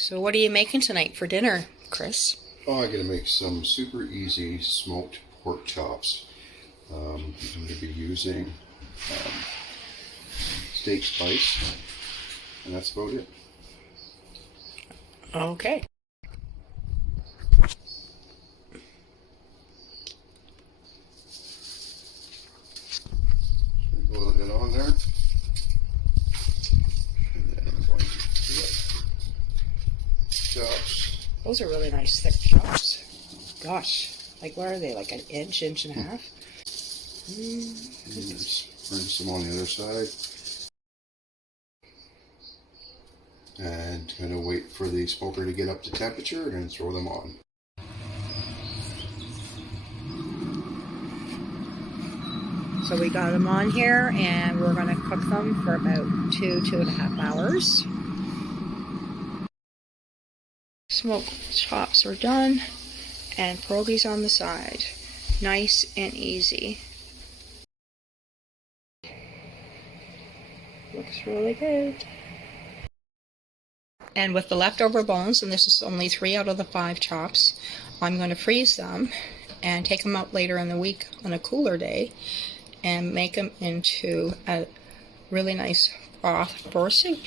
So what are you making tonight for dinner, Chris? Oh, I'm going to make some super easy smoked pork chops. I'm going to be using steak spice, and that's about it. Okay. Put a little bit on there. And then I'm going to put chops. Those are really nice thick chops. Gosh, like what are they, like an inch, inch and a half? And just bring some on the other side. And going to wait for the smoker to get up to temperature and throw them on. So we got them on here and we're going to cook them for about 2.5 hours. Smoked chops are done and pierogies on the side. Nice and easy. Looks really good. And with the leftover bones, and this is only 3 out of the 5 chops, I'm going to freeze them and take them out later in the week on a cooler day and make them into a really nice broth for soup.